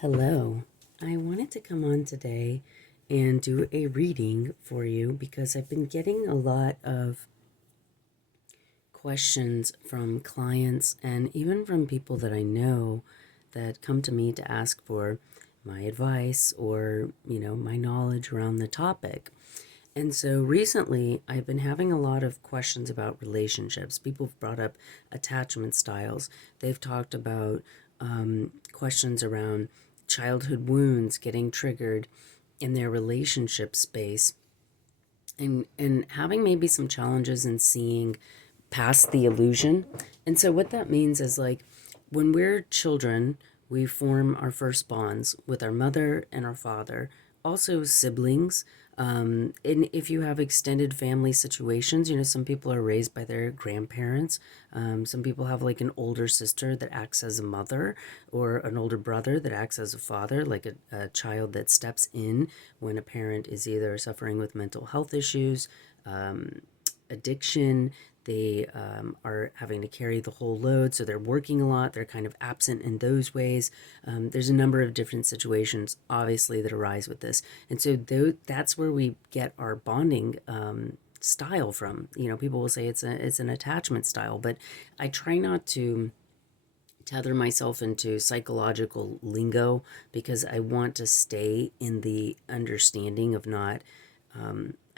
Hello. I wanted to come on today and do a reading for you because I've been getting a lot of questions from clients and even from people that I know that come to me to ask for my advice or, my knowledge around the topic. And so recently, I've been having a lot of questions about relationships. People have brought up attachment styles. They've talked about questions around childhood wounds getting triggered in their relationship space, and having maybe some challenges in seeing past the illusion. And so, what that means is like when we're children, we form our first bonds with our mother and our father, also siblings. And if you have extended family situations, some people are raised by their grandparents. Some people have like an older sister that acts as a mother, or an older brother that acts as a father, like a child that steps in when a parent is either suffering with mental health issues, addiction. They are having to carry the whole load, so they're working a lot. They're kind of absent in those ways. There's a number of different situations, obviously, that arise with this. And so that's where we get our bonding style from. People will say it's an attachment style, but I try not to tether myself into psychological lingo because I want to stay in the understanding of not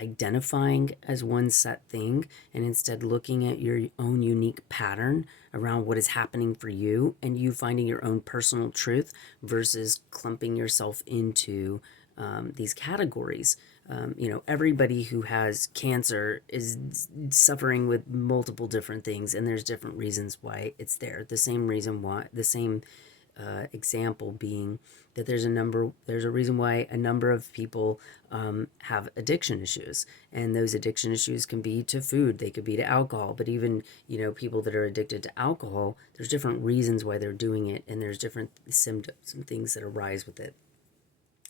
identifying as one set thing, and instead looking at your own unique pattern around what is happening for you and you finding your own personal truth versus clumping yourself into these categories. Everybody who has cancer is suffering with multiple different things, and there's different reasons why it's there. The same reason why, the same example being that there's a reason why a number of people have addiction issues, and those addiction issues can be to food, they could be to alcohol, but even people that are addicted to alcohol, there's different reasons why they're doing it, and there's different symptoms and things that arise with it.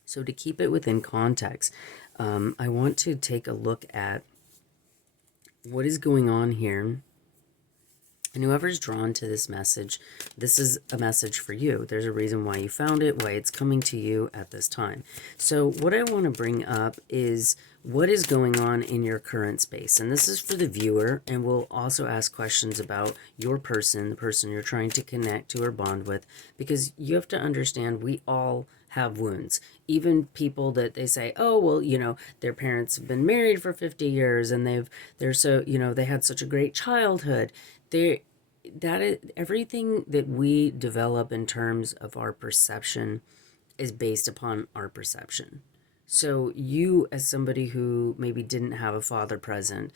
So to keep it within context, I want to take a look at what is going on here. And whoever's drawn to this message, this is a message for you. There's a reason why you found it, why it's coming to you at this time. So what I want to bring up is what is going on in your current space. And this is for the viewer, and we'll also ask questions about your person, the person you're trying to connect to or bond with, because you have to understand we all have wounds. Even people that they say, oh, well, their parents have been married for 50 years and they're so, they had such a great childhood. That is everything that we develop in terms of our perception is based upon our perception. So you, as somebody who maybe didn't have a father present,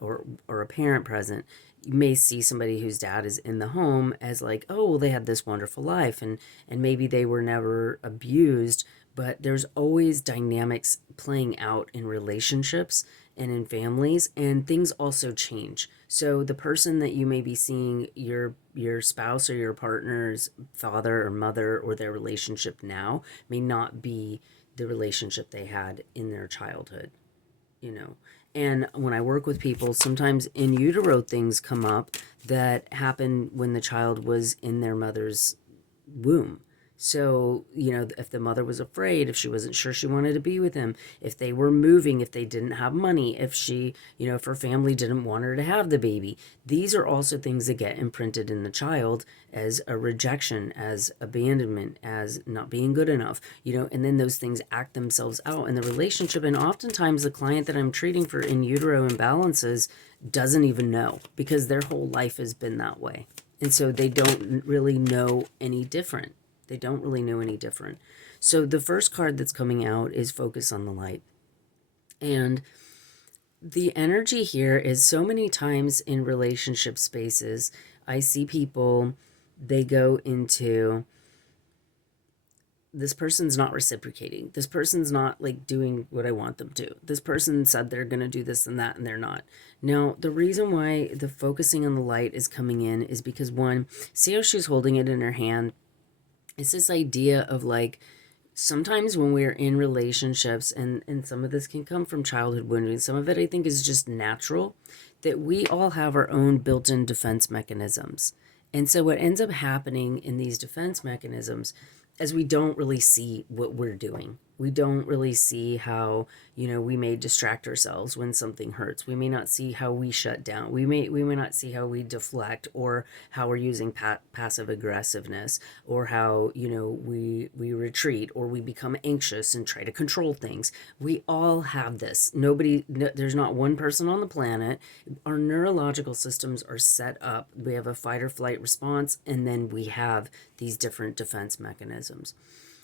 or a parent present, you may see somebody whose dad is in the home as like, oh, well, they had this wonderful life, and maybe they were never abused, but there's always dynamics playing out in relationships and in families, and things also change. So the person that you may be seeing, your spouse or your partner's father or mother, or their relationship now, may not be the relationship they had in their childhood, you know. And when I work with people, sometimes in utero things come up that happened when the child was in their mother's womb. So, if the mother was afraid, if she wasn't sure she wanted to be with him, if they were moving, if they didn't have money, if she, if her family didn't want her to have the baby, these are also things that get imprinted in the child as a rejection, as abandonment, as not being good enough, and then those things act themselves out in the relationship. And oftentimes the client that I'm treating for in utero imbalances doesn't even know because their whole life has been that way. And so they don't really know any different. They don't really know any different. So the first card that's coming out is Focus on the Light. And the energy here is so many times in relationship spaces, I see people, they go into, this person's not reciprocating. This person's not like doing what I want them to. This person said they're going to do this and that, and they're not. Now, the reason why the focusing on the light is coming in is because, one, see how she's holding it in her hand? It's this idea of like, sometimes when we're in relationships, and some of this can come from childhood wounding, some of it I think is just natural, that we all have our own built-in defense mechanisms. And so what ends up happening in these defense mechanisms as we don't really see what we're doing. We don't really see how, we may distract ourselves when something hurts. We may not see how we shut down. We may not see how we deflect, or how we're using passive aggressiveness, or how, we retreat, or we become anxious and try to control things. We all have this. There's not one person on the planet. Our neurological systems are set up. We have a fight or flight response, and then we have these different defense mechanisms.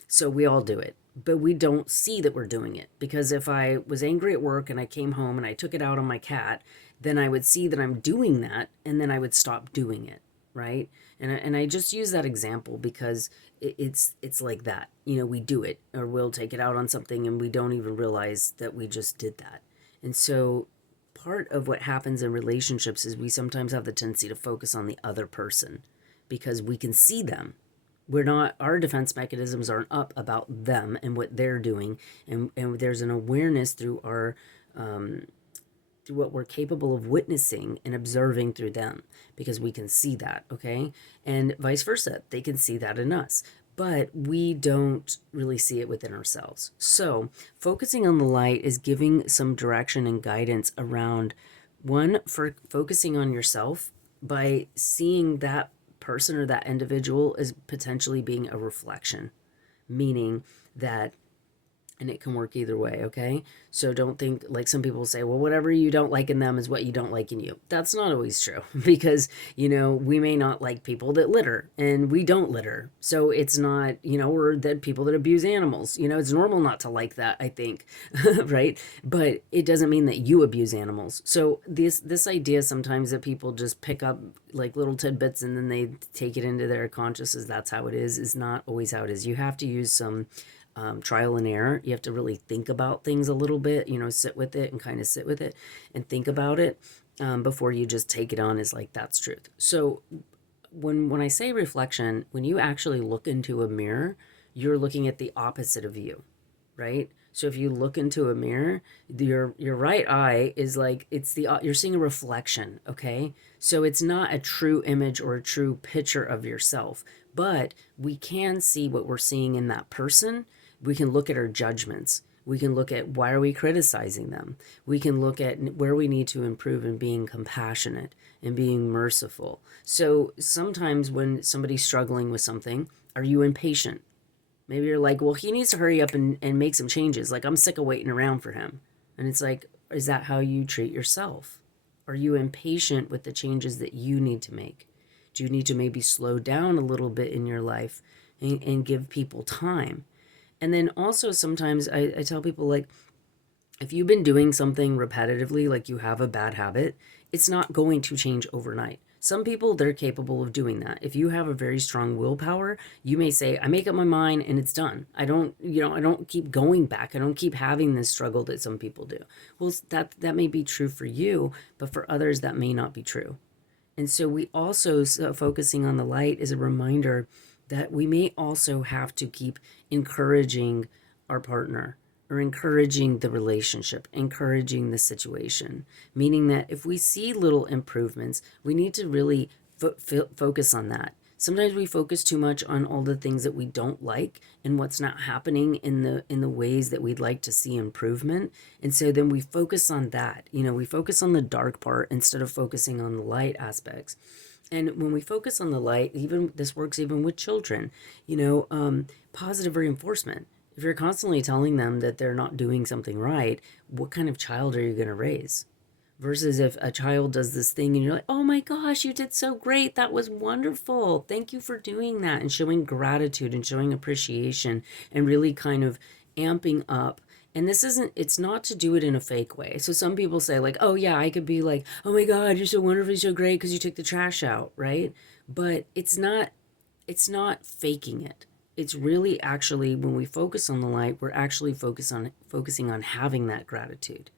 So we all do it, but we don't see that we're doing it. Because if I was angry at work and I came home and I took it out on my cat, then I would see that I'm doing that, and then I would stop doing it, right? And I just use that example because it's like that. We do it, or we'll take it out on something and we don't even realize that we just did that. And so part of what happens in relationships is we sometimes have the tendency to focus on the other person because we can see them. Our defense mechanisms aren't up about them and what they're doing. And there's an awareness through through what we're capable of witnessing and observing through them, because we can see that, okay? And vice versa, they can see that in us, but we don't really see it within ourselves. So focusing on the light is giving some direction and guidance around, one, for focusing on yourself by seeing that person or that individual as potentially being a reflection, meaning that, and it can work either way, okay? So don't think, like some people say, well, whatever you don't like in them is what you don't like in you. That's not always true because, we may not like people that litter, and we don't litter. So it's not, or that people that abuse animals, it's normal not to like that, I think, right? But it doesn't mean that you abuse animals. So this idea sometimes that people just pick up like little tidbits and then they take it into their consciousness, that's how it is not always how it is. You have to use some trial and error. You have to really think about things a little bit, sit with it and kind of sit with it and think about it before you just take it on as like, that's truth. So when I say reflection, when you actually look into a mirror, you're looking at the opposite of you, right? So if you look into a mirror, your right eye is like, you're seeing a reflection, okay? So it's not a true image or a true picture of yourself, but we can see what we're seeing in that person. We can look at our judgments. We can look at, why are we criticizing them? We can look at where we need to improve in being compassionate and being merciful. So sometimes when somebody's struggling with something, are you impatient? Maybe you're like, well, he needs to hurry up and make some changes. Like, I'm sick of waiting around for him. And it's like, is that how you treat yourself? Are you impatient with the changes that you need to make? Do you need to maybe slow down a little bit in your life and give people time? And then also sometimes I tell people, like, if you've been doing something repetitively, like you have a bad habit, it's not going to change overnight. Some people, they're capable of doing that. If you have a very strong willpower, you may say, I make up my mind and it's done. I don't keep going back. I don't keep having this struggle that some people do. Well, that may be true for you, but for others, that may not be true. And so we also, focusing on the light is a reminder that we may also have to keep encouraging our partner, or encouraging the relationship, encouraging the situation. Meaning that if we see little improvements, we need to really focus on that. Sometimes we focus too much on all the things that we don't like and what's not happening in the ways that we'd like to see improvement. And so then we focus on that. We focus on the dark part instead of focusing on the light aspects. And when we focus on the light, even this works even with children, positive reinforcement. If you're constantly telling them that they're not doing something right, what kind of child are you going to raise? Versus if a child does this thing and you're like, oh my gosh, you did so great. That was wonderful. Thank you for doing that. And showing gratitude and showing appreciation and really kind of amping up. And it's not to do it in a fake way. So some people say, like, oh yeah, I could be like, oh my God, you're so wonderful, you're so great because you took the trash out, right? But it's not faking it. It's really actually, when we focus on the light, we're actually focusing on having that gratitude,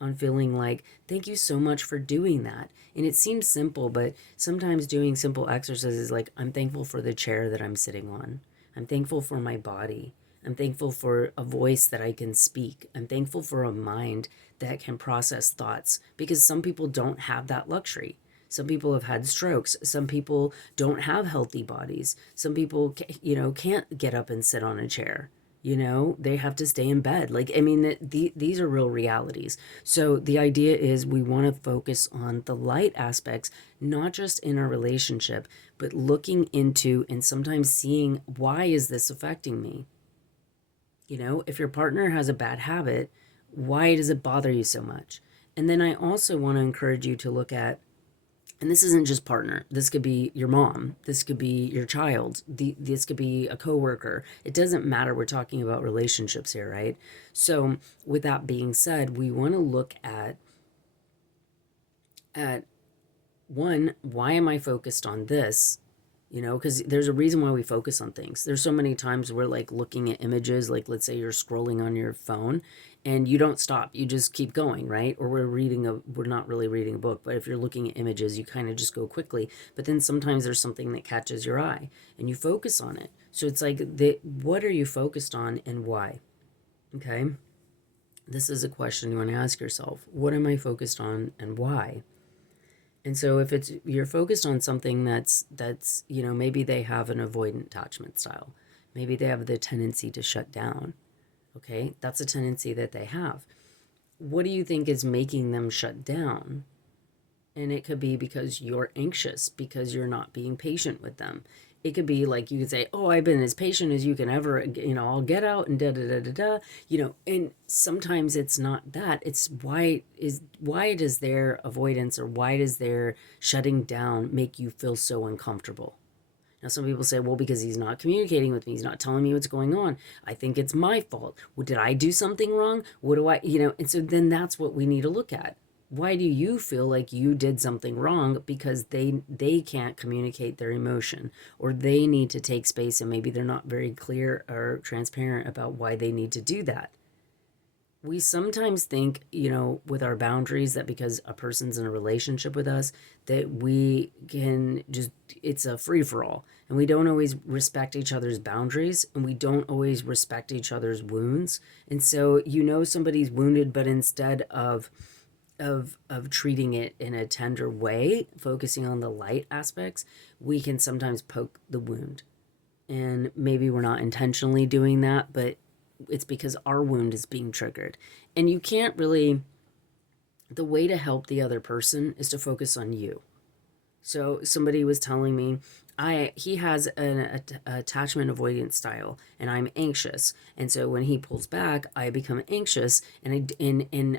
on feeling like, thank you so much for doing that. And it seems simple, but sometimes doing simple exercises like, I'm thankful for the chair that I'm sitting on. I'm thankful for my body. I'm thankful for a voice that I can speak. I'm thankful for a mind that can process thoughts, because some people don't have that luxury. Some people have had strokes. Some people don't have healthy bodies. Some people, can't get up and sit on a chair. They have to stay in bed. Like, I mean, these are real realities. So the idea is we want to focus on the light aspects, not just in our relationship, but looking into and sometimes seeing, why is this affecting me? If your partner has a bad habit, why does it bother you so much? And then I also want to encourage you to look at, and this isn't just partner. This could be your mom. This could be your child. This could be a coworker. It doesn't matter. We're talking about relationships here, right? So with that being said, we want to look at one, why am I focused on this? Because there's a reason why we focus on things. There's so many times we're like looking at images, like let's say you're scrolling on your phone and you don't stop, you just keep going, right? Or we're not really reading a book, but if you're looking at images, you kind of just go quickly. But then sometimes there's something that catches your eye and you focus on it. So it's like, what are you focused on and why? Okay. This is a question you want to ask yourself. What am I focused on and why? And so if you're focused on something that's maybe they have an avoidant attachment style. Maybe they have the tendency to shut down. Okay? That's a tendency that they have. What do you think is making them shut down? And it could be because you're anxious, because you're not being patient with them. It could be like you could say, oh, I've been as patient as you can ever, I'll get out and da da da da da, and sometimes it's not that. It's why does their avoidance or why does their shutting down make you feel so uncomfortable? Now, some people say, well, because he's not communicating with me. He's not telling me what's going on. I think it's my fault. Well, did I do something wrong? What do I, and so then that's what we need to look at. Why do you feel like you did something wrong? Because they can't communicate their emotion, or they need to take space and maybe they're not very clear or transparent about why they need to do that. We sometimes think, with our boundaries, that because a person's in a relationship with us, that we can just, it's a free for all. And we don't always respect each other's boundaries, and we don't always respect each other's wounds. And so, somebody's wounded, but instead of treating it in a tender way, focusing on the light aspects, we can sometimes poke the wound. And maybe we're not intentionally doing that, but it's because our wound is being triggered. And you can't really, the way to help the other person is to focus on you. So somebody was telling me, he has an attachment avoidance style, and I'm anxious. And so when he pulls back, I become anxious, and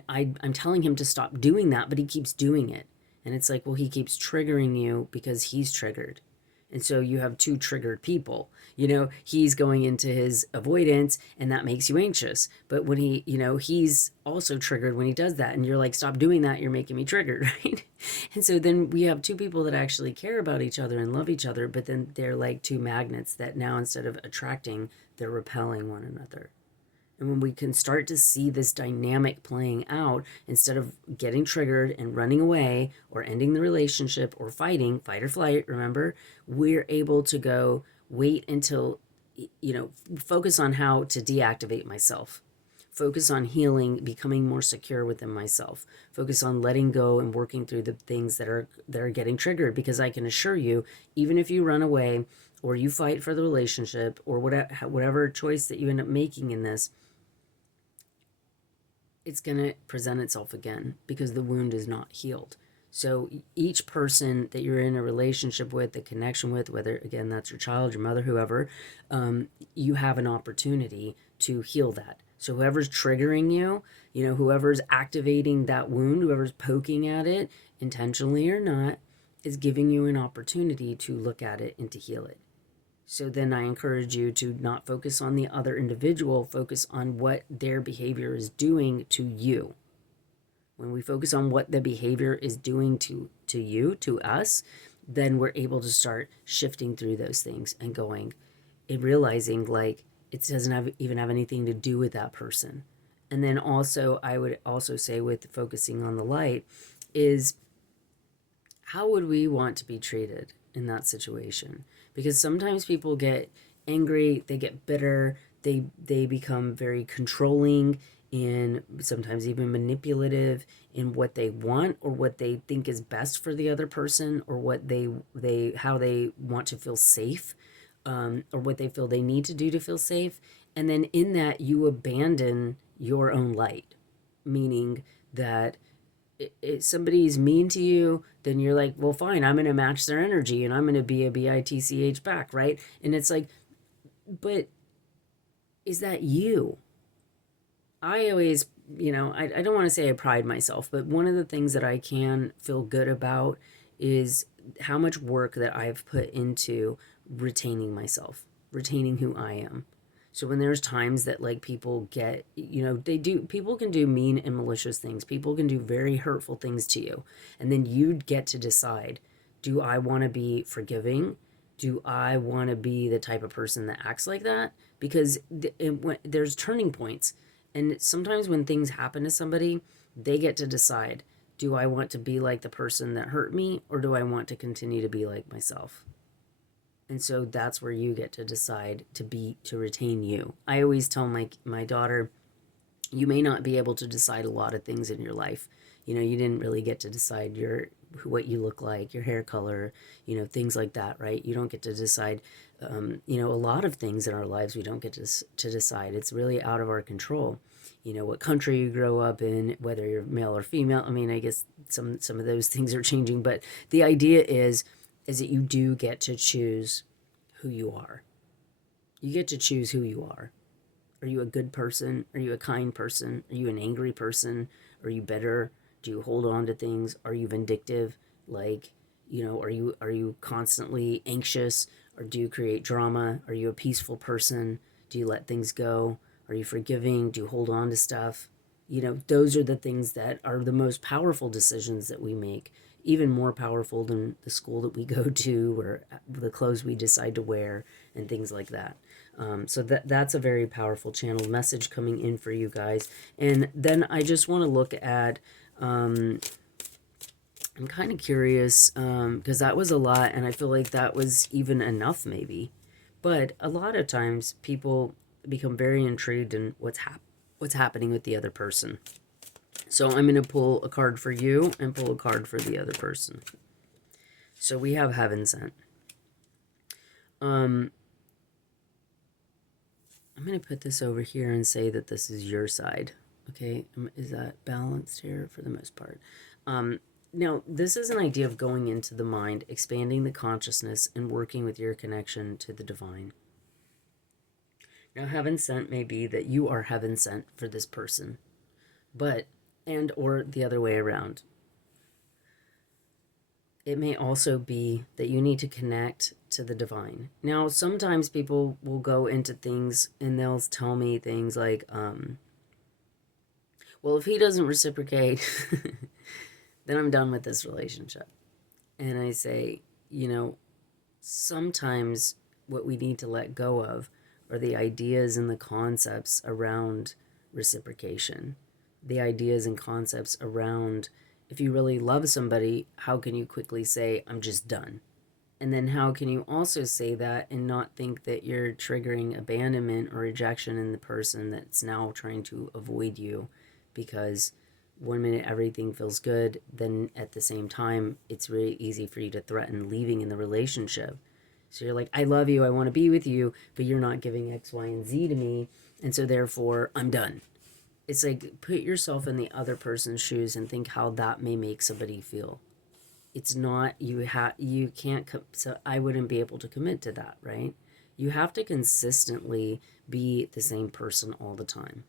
I'm telling him to stop doing that, but he keeps doing it. And it's like, well, he keeps triggering you because he's triggered. And so you have two triggered people. He's going into his avoidance and that makes you anxious. But when he's also triggered when he does that. And you're like, stop doing that. You're making me triggered, right? And so then we have two people that actually care about each other and love each other. But then they're like two magnets that now, instead of attracting, they're repelling one another. And when we can start to see this dynamic playing out, instead of getting triggered and running away or ending the relationship or fighting, fight or flight, remember, we're able to go, wait until, focus on how to deactivate myself. Focus on healing, becoming more secure within myself. Focus on letting go and working through the things that are getting triggered. Because I can assure you, even if you run away or you fight for the relationship or whatever choice that you end up making in this, it's going to present itself again because the wound is not healed. So each person that you're in a relationship with, the connection with, whether, again, that's your child, your mother, whoever, you have an opportunity to heal that. So whoever's triggering you, whoever's activating that wound, whoever's poking at it, intentionally or not, is giving you an opportunity to look at it and to heal it. So then I encourage you to not focus on the other individual, focus on what their behavior is doing to you. When we focus on what the behavior is doing to you, to us, then we're able to start shifting through those things and going and realizing like it doesn't even have anything to do with that person. And then also, I would also say with focusing on the light is, how would we want to be treated in that situation? Because sometimes people get angry, they get bitter, they become very controlling, and sometimes even manipulative in what they want or what they think is best for the other person, or what they how they want to feel safe, or what they feel they need to do to feel safe. And then in that, you abandon your own light, meaning that if somebody's mean to you, then you're like, well, fine, I'm going to match their energy and I'm going to be a bitch back, right? And it's like, but is that you? I always, I don't want to say I pride myself, but one of the things that I can feel good about is how much work that I've put into retaining myself, retaining who I am. So when there's times that like people get, people can do mean and malicious things. People can do very hurtful things to you. And then you get to decide, do I want to be forgiving? Do I want to be the type of person that acts like that? Because there's turning points. And sometimes when things happen to somebody, they get to decide, do I want to be like the person that hurt me, or do I want to continue to be like myself? And so that's where you get to decide to retain you. I always tell my daughter, you may not be able to decide a lot of things in your life. You didn't really get to decide what you look like, your hair color, things like that, right? You don't get to decide, a lot of things in our lives we don't get to decide. It's really out of our control. What country you grow up in, whether you're male or female. I mean, I guess some of those things are changing, but the idea is that you do get to choose who you are. You get to choose who you are. Are you a good person? Are you a kind person? Are you an angry person? Are you bitter? Do you hold on to things? Are you vindictive? Like, are you constantly anxious, or do you create drama? Are you a peaceful person? Do you let things go? Are you forgiving? Do you hold on to stuff? Those are the things that are the most powerful decisions that we make, even more powerful than the school that we go to, or the clothes we decide to wear, and things like that. So that's a very powerful channeled message coming in for you guys. And then I just want to look at, I'm kind of curious, because that was a lot, and I feel like that was even enough maybe. But a lot of times people become very intrigued in what's happening with the other person. So I'm going to pull a card for you and pull a card for the other person. So we have Heaven Sent. I'm going to put this over here and say that this is your side. Okay, is that balanced here for the most part? Now, this is an idea of going into the mind, expanding the consciousness, and working with your connection to the divine. Now, Heaven Sent may be that you are Heaven Sent for this person, or the other way around. It may also be that you need to connect to the divine. Now, sometimes people will go into things and they'll tell me things like, well, if he doesn't reciprocate, then I'm done with this relationship. And I say, sometimes what we need to let go of are the ideas and the concepts around reciprocation. The ideas and concepts around, if you really love somebody, how can you quickly say, I'm just done? And then how can you also say that and not think that you're triggering abandonment or rejection in the person that's now trying to avoid you? Because one minute everything feels good, then at the same time, it's really easy for you to threaten leaving in the relationship. So you're like, I love you, I want to be with you, but you're not giving X, Y, and Z to me, and so therefore I'm done. It's like, put yourself in the other person's shoes and think how that may make somebody feel. It's not, you can't, so I wouldn't be able to commit to that, right? You have to consistently be the same person all the time.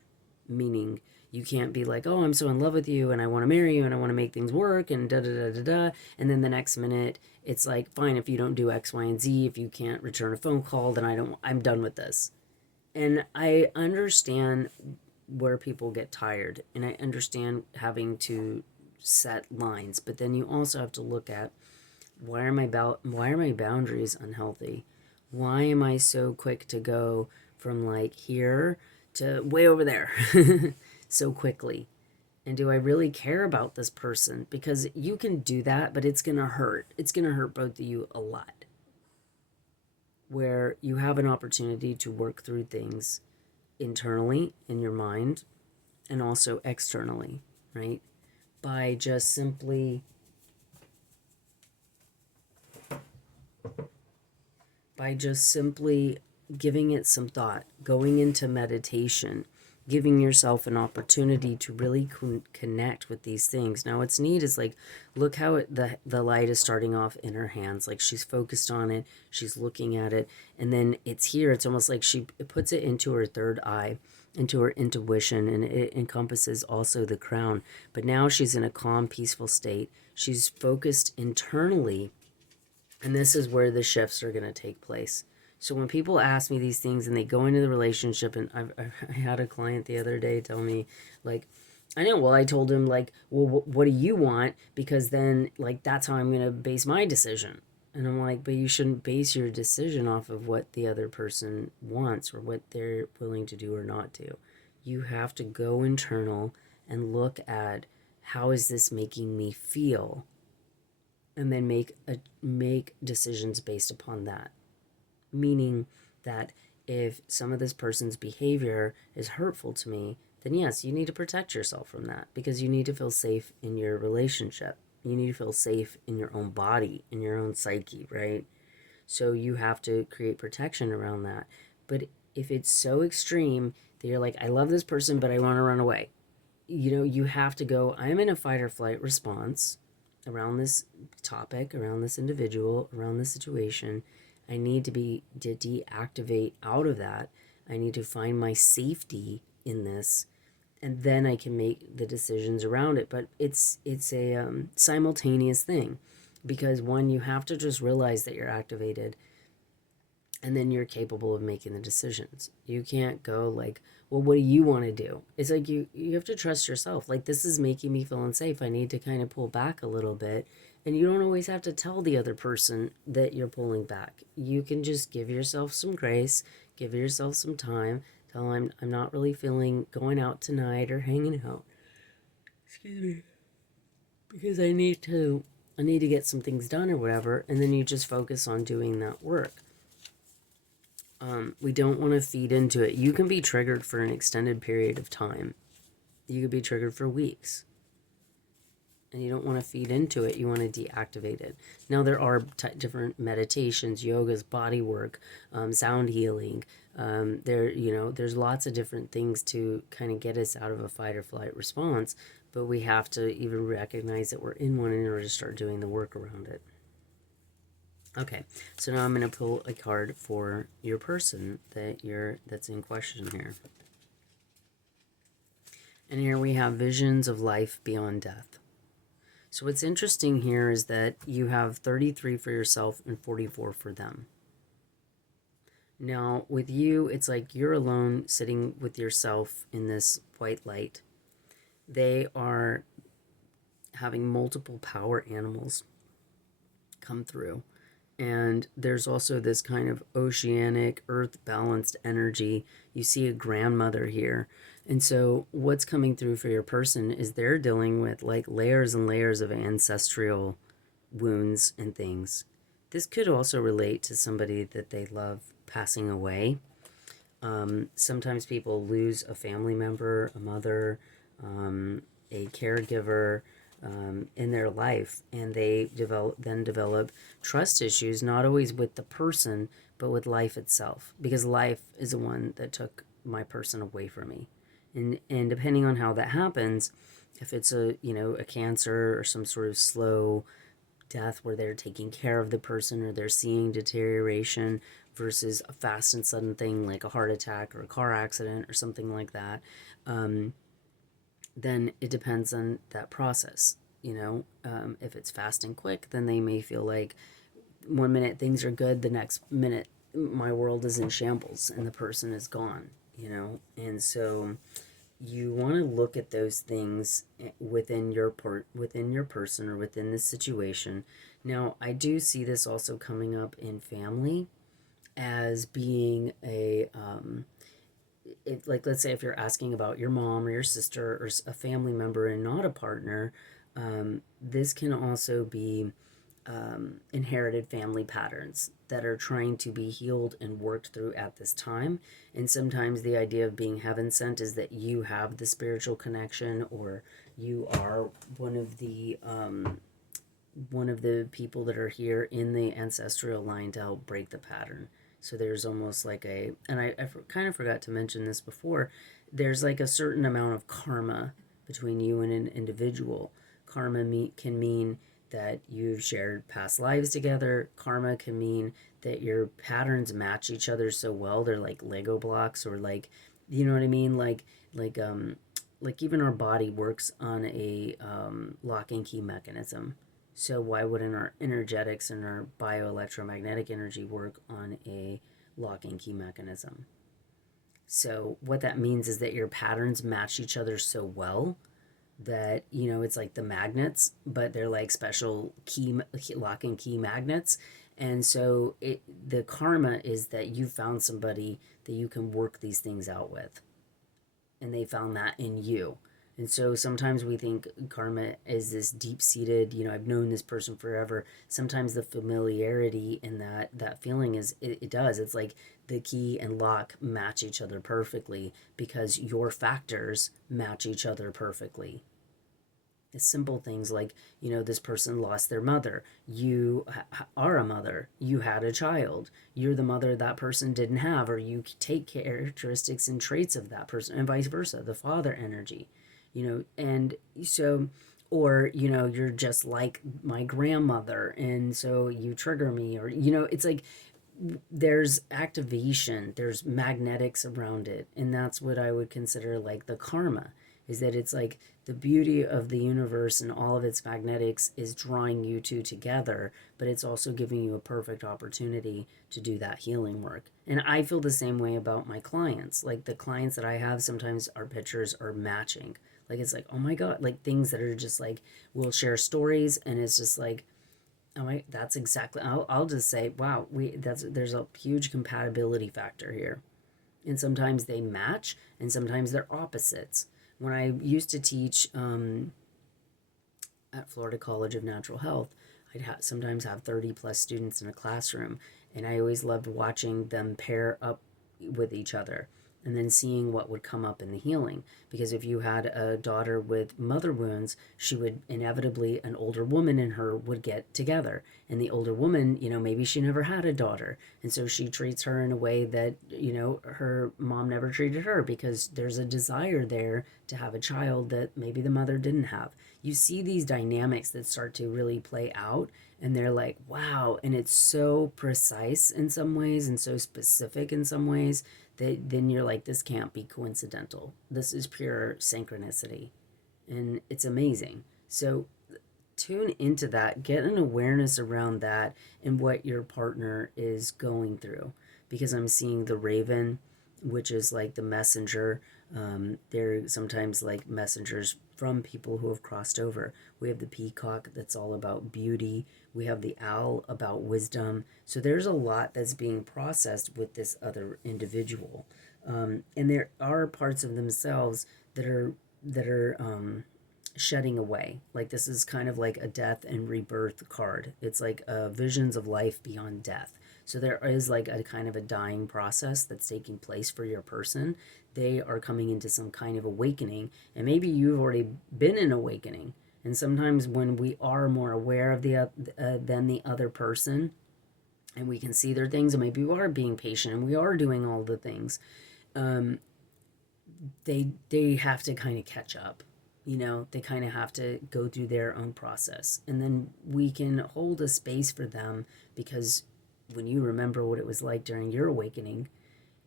Meaning, you can't be like, oh, I'm so in love with you and I want to marry you and I want to make things work and da da da da da. And then the next minute, it's like, fine, if you don't do X, Y, and Z, if you can't return a phone call, then I'm done with this. And I understand where people get tired, and I understand having to set lines, but then you also have to look at, why are my boundaries unhealthy? Why am I so quick to go from like here to way over there so quickly? And do I really care about this person? Because you can do that, but it's going to hurt. It's going to hurt both of you a lot. Where you have an opportunity to work through things internally in your mind, and also externally, right? By just simply giving it some thought, going into meditation, giving yourself an opportunity to really connect with these things. Now, what's neat is like, look how the light is starting off in her hands. Like she's focused on it, she's looking at it, and then it's here. It's almost like she puts it into her third eye, into her intuition, and it encompasses also the crown. But now she's in a calm, peaceful state. She's focused internally, and this is where the shifts are going to take place. So when people ask me these things and they go into the relationship, and I had a client the other day tell me, like, I know, well, I told him, like, well, what do you want? Because then, like, that's how I'm going to base my decision. And I'm like, but you shouldn't base your decision off of what the other person wants or what they're willing to do or not do. You have to go internal and look at, how is this making me feel? And then make decisions based upon that. Meaning that if some of this person's behavior is hurtful to me, then yes, you need to protect yourself from that, because you need to feel safe in your relationship. You need to feel safe in your own body, in your own psyche, right? So you have to create protection around that. But if it's so extreme that you're like, I love this person, but I want to run away, you have to go, I'm in a fight or flight response around this topic, around this individual, around this situation. I need to deactivate out of that. I need to find my safety in this, and then I can make the decisions around it. But it's a simultaneous thing, because one, you have to just realize that you're activated, and then you're capable of making the decisions. You can't go like, well, what do you want to do? It's like you have to trust yourself. Like, this is making me feel unsafe. I need to kind of pull back a little bit. And you don't always have to tell the other person that you're pulling back. You can just give yourself some grace, give yourself some time. Tell them, I'm not really feeling going out tonight or hanging out. Excuse me. Because I need to get some things done or whatever. And then you just focus on doing that work. We don't want to feed into it. You can be triggered for an extended period of time. You could be triggered for weeks. And you don't want to feed into it. You want to deactivate it. Now, there are different meditations, yogas, body work, sound healing. There's lots of different things to kind of get us out of a fight or flight response. But we have to even recognize that we're in one in order to start doing the work around it. Okay, so now I'm going to pull a card for your person that's in question here. And here we have visions of life beyond death. So what's interesting here is that you have 33 for yourself and 44 for them. Now, with you, it's like you're alone sitting with yourself in this white light. They are having multiple power animals come through. And there's also this kind of oceanic, earth-balanced energy. You see a grandmother here. And so what's coming through for your person is they're dealing with like layers and layers of ancestral wounds and things. This could also relate to somebody that they love passing away. Sometimes people lose a family member, a mother, a caregiver, in their life, and they develop trust issues, not always with the person, but with life itself, because life is the one that took my person away from me. And depending on how that happens, if it's a cancer or some sort of slow death where they're taking care of the person or they're seeing deterioration, versus a fast and sudden thing like a heart attack or a car accident or something like that, then it depends on that process. If it's fast and quick, then they may feel like 1 minute things are good, the next minute my world is in shambles and the person is gone. And so you want to look at those things within your person or within this situation. Now, I do see this also coming up in family as being let's say if you're asking about your mom or your sister or a family member and not a partner, this can also be inherited family patterns that are trying to be healed and worked through at this time. And sometimes the idea of being heaven sent is that you have the spiritual connection, or you are one of the people that are here in the ancestral line to help break the pattern. So there's almost like and I kind of forgot to mention this before, there's like a certain amount of karma between you and an individual. Karma can mean that you've shared past lives together. Karma can mean that your patterns match each other so well, they're like Lego blocks, or like, you know what I mean? Like even our body works on a lock and key mechanism. So why wouldn't our energetics and our bioelectromagnetic energy work on a lock and key mechanism? So what that means is that your patterns match each other so well that, it's like the magnets, but they're like special key lock and key magnets. And so the karma is that you found somebody that you can work these things out with, and they found that in you. And so sometimes we think karma is this deep-seated, I've known this person forever. Sometimes the familiarity in that feeling is, it does. It's like the key and lock match each other perfectly because your factors match each other perfectly. The simple things like, this person lost their mother. You are a mother. You had a child. You're the mother that person didn't have, or you take characteristics and traits of that person, and vice versa, the father energy, and so, or, you're just like my grandmother, and so you trigger me, or, it's like there's activation, there's magnetics around it, and that's what I would consider like the karma, is that it's like the beauty of the universe and all of its magnetics is drawing you two together, but it's also giving you a perfect opportunity to do that healing work. And I feel the same way about my clients. Like the clients that I have, sometimes our pictures are matching. Like it's like, oh my God, like things that are just like, we'll share stories, and it's just like, oh my, that's exactly, I'll just say, wow, there's a huge compatibility factor here. And sometimes they match, and sometimes they're opposites. When I used to teach at Florida College of Natural Health, sometimes have 30 plus students in a classroom, and I always loved watching them pair up with each other and then seeing what would come up in the healing. Because if you had a daughter with mother wounds, she would inevitably, an older woman in her would get together. And the older woman, maybe she never had a daughter. And so she treats her in a way that, her mom never treated her, because there's a desire there to have a child that maybe the mother didn't have. You see these dynamics that start to really play out, and they're like, wow. And it's so precise in some ways and so specific in some ways that then you're like, this can't be coincidental. This is pure synchronicity. And it's amazing. So tune into that, get an awareness around that and what your partner is going through. Because I'm seeing the raven, which is like the messenger. They're sometimes like messengers from people who have crossed over. We have the peacock that's all about beauty. We have the owl about wisdom. So there's a lot that's being processed with this other individual. And there are parts of themselves that are shedding away. Like this is kind of like a death and rebirth card. It's like visions of life beyond death. So there is like a kind of a dying process that's taking place for your person. They are coming into some kind of awakening, and maybe you've already been in awakening. And sometimes when we are more aware of than the other person, and we can see their things, and maybe we are being patient and we are doing all the things, um, they have to kind of catch up. They kind of have to go through their own process, and then we can hold a space for them, because when you remember what it was like during your awakening,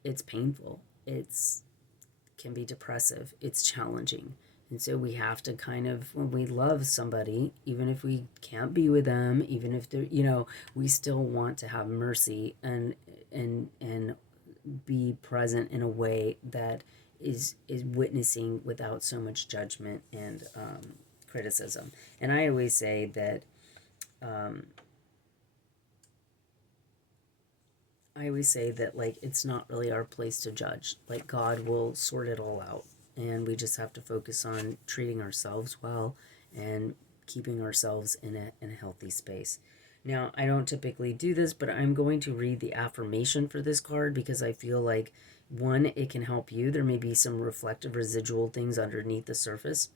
it's painful, it's can be depressive, it's challenging. And so we have to kind of, when we love somebody, even if we can't be with them, even if they're, we still want to have mercy and be present in a way that is witnessing without so much judgment and criticism. And I always say that um, like it's not really our place to judge. Like God will sort it all out, and we just have to focus on treating ourselves well and keeping ourselves in a healthy space. Now, I don't typically do this, but I'm going to read the affirmation for this card because I feel like, one, it can help you. There may be some reflective residual things underneath the surface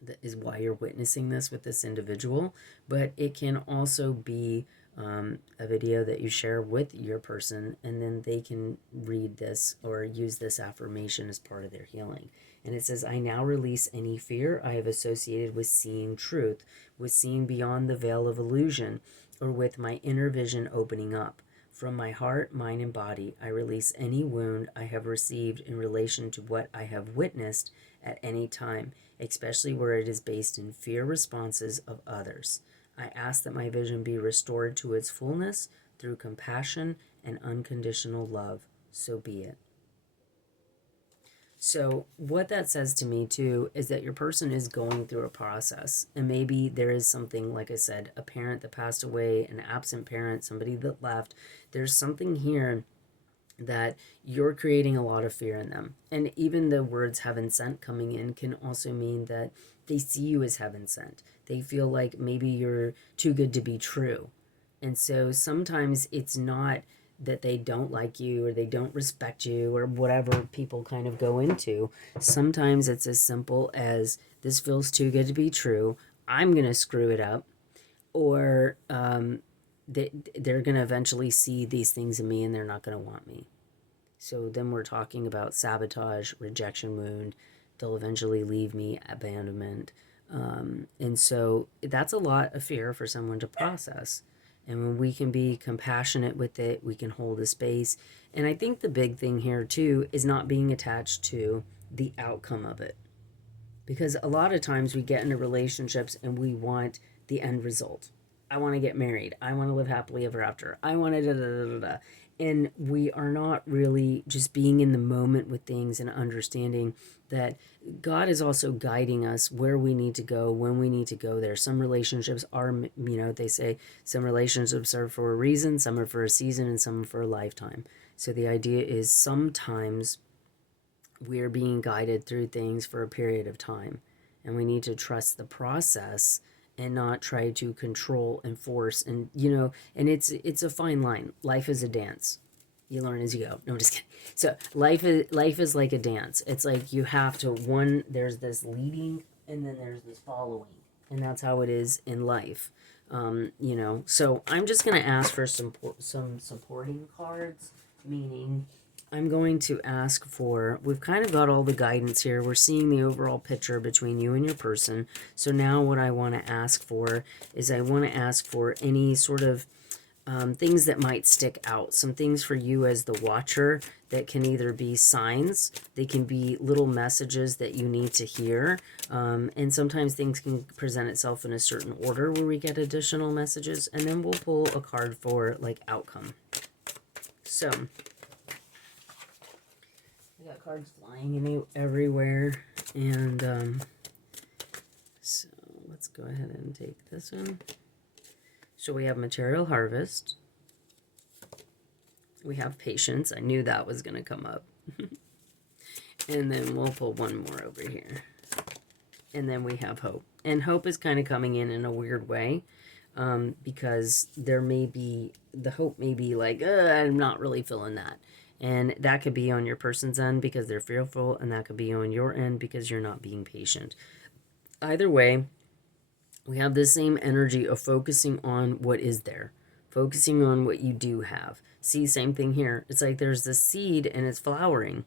that is why you're witnessing this with this individual, but it can also be a video that you share with your person, and then they can read this or use this affirmation as part of their healing. And it says, I now release any fear I have associated with seeing truth, with seeing beyond the veil of illusion, or with my inner vision opening up. From my heart, mind, and body, I release any wound I have received in relation to what I have witnessed at any time, especially where it is based in fear responses of others. I ask that my vision be restored to its fullness through compassion and unconditional love. So be it. So, what that says to me too is that your person is going through a process, and maybe there is something, like I said, a parent that passed away, an absent parent, somebody that left. There's something here that you're creating a lot of fear in them. And even the words heaven sent coming in can also mean that they see you as heaven sent. They feel like maybe you're too good to be true. And so sometimes it's not that they don't like you or they don't respect you or whatever people kind of go into. Sometimes it's as simple as, this feels too good to be true. I'm going to screw it up. Or they're going to eventually see these things in me and they're not going to want me. So then we're talking about sabotage, rejection wound. They'll eventually leave me, abandonment. And so that's a lot of fear for someone to process. And when we can be compassionate with it, we can hold a space. And I think the big thing here too is not being attached to the outcome of it. Because a lot of times we get into relationships and we want the end result. I want to get married. I want to live happily ever after. I want to da da da da da. And we are not really just being in the moment with things and understanding that God is also guiding us where we need to go, when we need to go there. Some relationships are, they say some relationships are for a reason, some are for a season, and some are for a lifetime. So the idea is sometimes we're being guided through things for a period of time, and we need to trust the process and not try to control and force. And and it's a fine line. Life is a dance. You learn as you go. No, I'm just kidding. So life is like a dance. It's like you have to, there's this leading and then there's this following, and that's how it is in life. So I'm just going to ask for some supporting cards, meaning I'm going to ask for, we've kind of got all the guidance here. We're seeing the overall picture between you and your person. So now what I want to ask for is, I want to ask for any sort of things that might stick out. Some things for you as the watcher that can either be signs, they can be little messages that you need to hear. And sometimes things can present itself in a certain order where we get additional messages. And then we'll pull a card for like outcome. So I got cards flying everywhere, and so let's go ahead and take this one. So we have material harvest. We have patience. I knew that was going to come up. And then we'll pull one more over here. And then we have hope. And hope is kind of coming in a weird way, because there may be, the hope may be like, I'm not really feeling that. And that could be on your person's end because they're fearful, and that could be on your end because you're not being patient. Either way, we have the same energy of focusing on what is there, focusing on what you do have. See, same thing here. It's like there's this seed and it's flowering.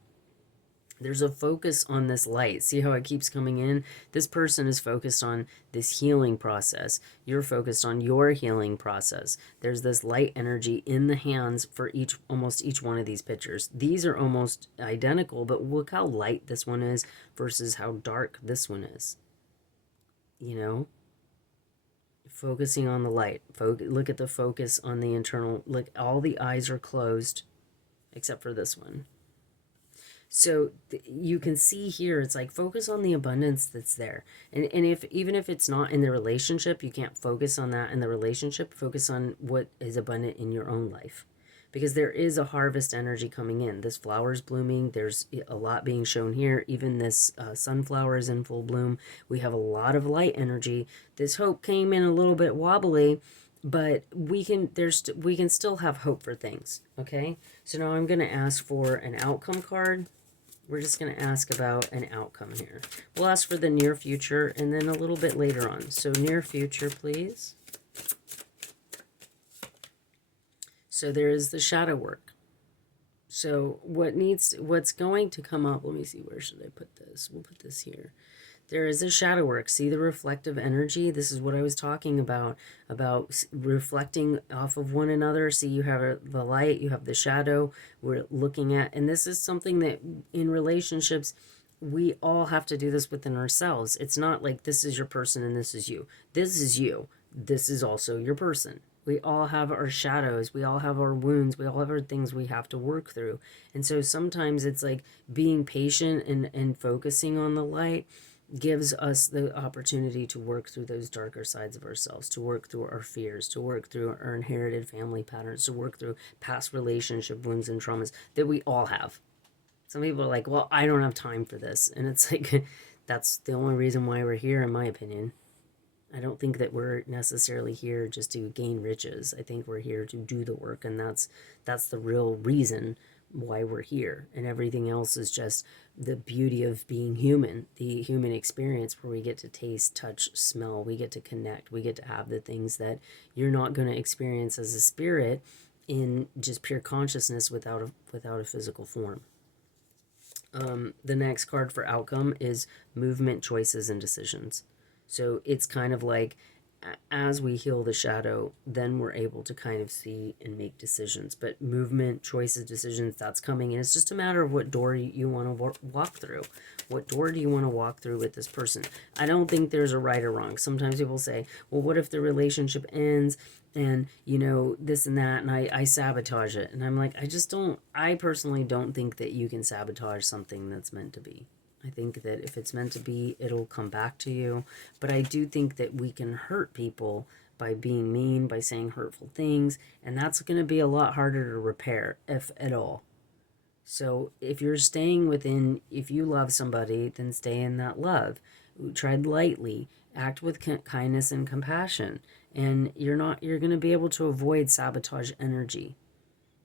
There's a focus on this light. See how it keeps coming in? This person is focused on this healing process. You're focused on your healing process. There's this light energy in the hands for almost each one of these pictures. These are almost identical, but look how light this one is versus how dark this one is. Focusing on the light. Look at the focus on the internal. Look, all the eyes are closed except for this one. So you can see here, it's like focus on the abundance that's there. And even if it's not in the relationship, you can't focus on that in the relationship. Focus on what is abundant in your own life. Because there is a harvest energy coming in. This flower's blooming. There's a lot being shown here. Even this sunflower is in full bloom. We have a lot of light energy. This hope came in a little bit wobbly. but we can still have hope for things. Okay, so now I'm going to ask for an outcome card. We're just going to ask about an outcome here. We'll ask for the near future and then a little bit later on. So near future, please. So there is the shadow work. So what's going to come up, let me see, where should I put this? We'll put this here. There is a shadow work. See the reflective energy? This is what I was talking about reflecting off of one another. See, you have the light, you have the shadow we're looking at. And this is something that in relationships, we all have to do this within ourselves. It's not like this is your person and this is you. This is you. This is also your person. We all have our shadows. We all have our wounds. We all have our things we have to work through. And so sometimes it's like being patient and focusing on the light gives us the opportunity to work through those darker sides of ourselves, to work through our fears, to work through our inherited family patterns, to work through past relationship wounds and traumas that we all have. Some people are like, well, I don't have time for this. And it's like, that's the only reason why we're here, in my opinion. I don't think that we're necessarily here just to gain riches. I think we're here to do the work, and that's the real reason why we're here. And everything else is just the beauty of being human, the human experience where we get to taste, touch, smell, we get to connect, we get to have the things that you're not going to experience as a spirit in just pure consciousness without a physical form. The next card for outcome is movement, choices, and decisions. So it's kind of like as we heal the shadow, then we're able to kind of see and make decisions. But movement, choices, decisions, that's coming. And it's just a matter of what door you want to walk through. What door do you want to walk through with this person? I don't think there's a right or wrong. Sometimes people say, well, what if the relationship ends and, this and that, and I sabotage it? And I'm like, I personally don't think that you can sabotage something that's meant to be. I think that if it's meant to be, it'll come back to you. But I do think that we can hurt people by being mean, by saying hurtful things, and that's going to be a lot harder to repair, if at all. So if you're staying if you love somebody, then stay in that love. Tread lightly, act with kindness and compassion, and you're going to be able to avoid sabotage energy.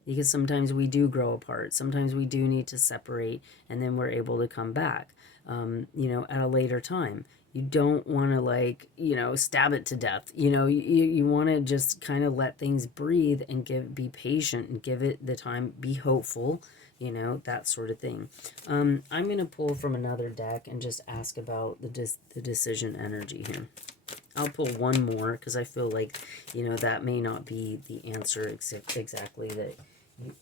Because sometimes we do grow apart. Sometimes we do need to separate, and then we're able to come back, at a later time. You don't want to stab it to death. You want to just kind of let things breathe and be patient and give it the time, be hopeful, that sort of thing. I'm going to pull from another deck and just ask about the decision energy here. I'll pull one more because I feel like, that may not be the answer exactly that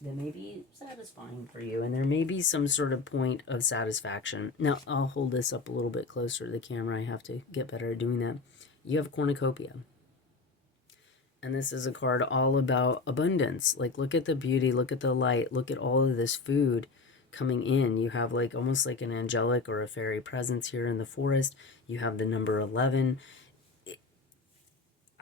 may be satisfying for you, and there may be some sort of point of satisfaction. Now, I'll hold this up a little bit closer to the camera. I have to get better at doing that. You have cornucopia. And this is a card all about abundance. Like, look at the beauty, look at the light, look at all of this food coming in. You have almost like an angelic or a fairy presence here in the forest. You have the number 11.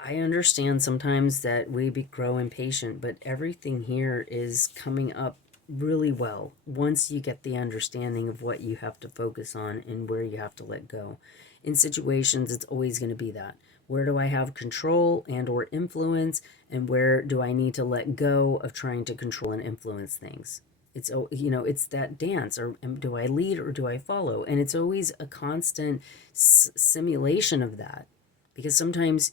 I understand sometimes that we grow impatient, but everything here is coming up really well once you get the understanding of what you have to focus on and where you have to let go. In situations, it's always going to be that. Where do I have control and or influence, and where do I need to let go of trying to control and influence things? It's it's that dance, or do I lead or do I follow? And it's always a constant simulation of that. Because sometimes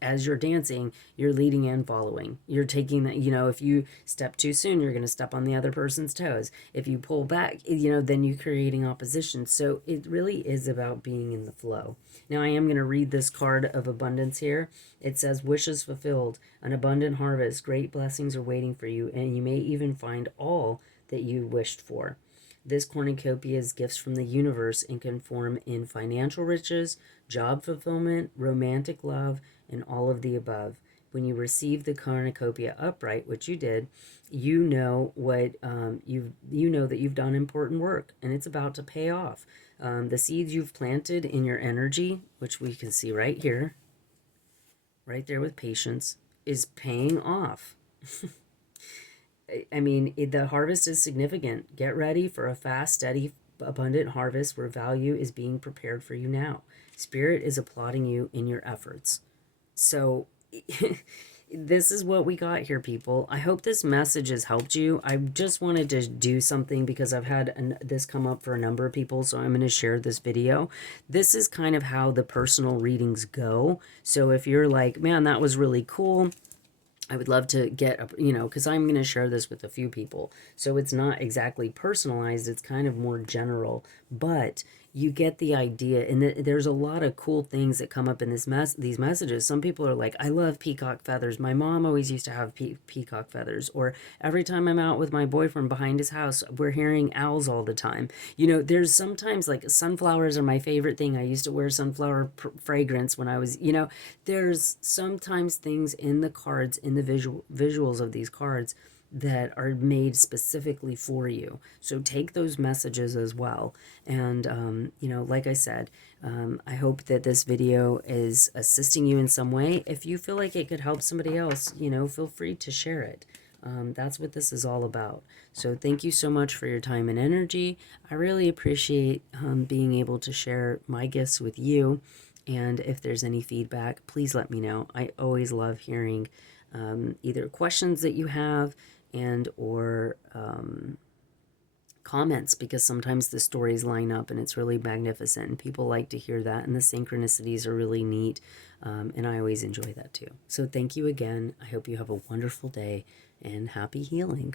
as you're dancing, you're leading and following. You're taking that, if you step too soon, you're going to step on the other person's toes. If you pull back, then you're creating opposition. So it really is about being in the flow. Now, I am going to read this card of abundance here. It says, wishes fulfilled, an abundant harvest, great blessings are waiting for you, and you may even find all that you wished for. This cornucopia is gifts from the universe and can form in financial riches, job fulfillment, romantic love, and all of the above. When you receive the cornucopia upright, which you did, you know that you've done important work and it's about to pay off. The seeds you've planted in your energy, which we can see right here, right there with patience, is paying off. I mean, the harvest is significant. Get ready for a fast, steady, abundant harvest where value is being prepared for you now. Spirit is applauding you in your efforts. So this is what we got here, people. I hope this message has helped you. I just wanted to do something because I've had this come up for a number of people, so I'm going to share this video. This is kind of how the personal readings go. So if you're like, man, that was really cool, I would love to get, because I'm going to share this with a few people. So it's not exactly personalized. It's kind of more general, but you get the idea. And there's a lot of cool things that come up in these messages. Some people are like, I love peacock feathers. My mom always used to have peacock feathers. Or every time I'm out with my boyfriend behind his house, we're hearing owls all the time. There's sometimes like sunflowers are my favorite thing. I used to wear sunflower fragrance when I was, there's sometimes things in the cards, in the visuals of these cards that are made specifically for you. So take those messages as well. And, like I said, I hope that this video is assisting you in some way. If you feel like it could help somebody else, feel free to share it. That's what this is all about. So thank you so much for your time and energy. I really appreciate being able to share my gifts with you. And if there's any feedback, please let me know. I always love hearing either questions that you have and or comments, because sometimes the stories line up and it's really magnificent and people like to hear that, and the synchronicities are really neat, and I always enjoy that too. So thank you again. I hope you have a wonderful day and happy healing.